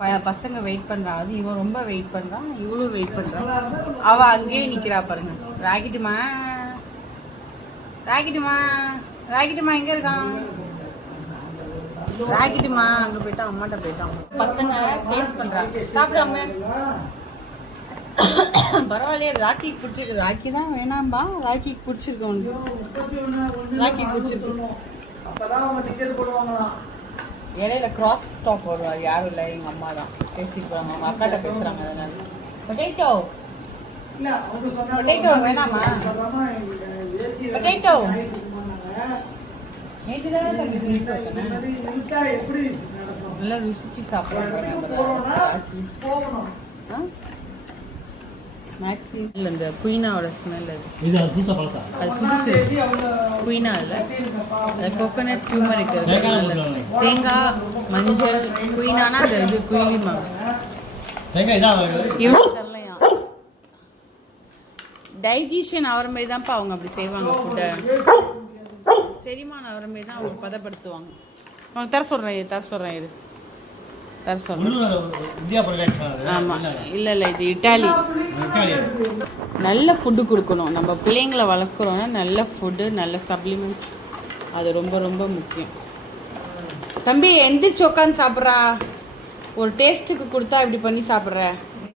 பசங்க வெயிட் பண்ணுறா. அது இவன் ரொம்ப வெயிட் பண்ணுறான், இவளும் வெயிட் பண்ணுறான். அவள் அங்கேயே நிற்கிறா பாருங்க. ராக்கெட்டுமா ராக்கெட்டுமா ராக்கெட்டுமா எங்கே இருக்கான்? ராக்கெட்டுமா அங்கே போயிட்டான், அம்மாட்ட போயிட்டான். பசங்க டேஸ்ட் பண்ணுறாங்க. சாப்பிடாம பரவாயில்லையே. ராக்கிக்கு பிடிச்சிருக்கு. ராக்கி தான் வேணாம்பா. ராக்கிக்கு பிடிச்சிருக்கு. உனக்கு ராக்கி பிடிச்சிருக்கு. இடையில கிராஸ் டாக் வருவார். யாரும் இல்லை, எங்கள் அம்மா தான் பேசிட்டு போகிறாங்க. அவங்க அக்காட்ட பேசுகிறாங்க. அதனால பொட்டேட்டோ பொட்டேட்டோ வேணாமா? பொட்டேட்டோ நேற்று தானே நல்லா ருசிச்சு சாப்பிடுவாங்க. மேக்ஸி இல்லை, இந்த குயினாவோட ஸ்மெல். அது புதுசு. குயினா இல்லை, அது கோகோனட் டியூமர் இருக்கிறது. தேங்காய், மஞ்சள். குயினானா அந்த இது குயிலிமா. இவ்வளோ தரலையா? டைஜஷன் ஆகிற மாதிரி தான்ப்பா அவங்க அப்படி செய்வாங்க. ஃபுட்டை செரிமானம் ஆகிற மாதிரி தான் அவங்க பதப்படுத்துவாங்க. அவங்க தர சொல்கிறேன் இது தர சொல்கிறேன். ஆமாம், இல்லை இது இட்டாலி. நல்ல ஃபுட்டு கொடுக்கணும். நம்ம பிள்ளைங்களை வளர்க்குறோன்னா நல்ல ஃபுட்டு, நல்ல சப்ளிமெண்ட்ஸ், அது ரொம்ப ரொம்ப முக்கியம். தம்பி எந்திரிச்சு உட்காந்து சாப்பிட்றா. ஒரு டேஸ்ட்டுக்கு கொடுத்தா இப்படி பண்ணி சாப்பிட்ற.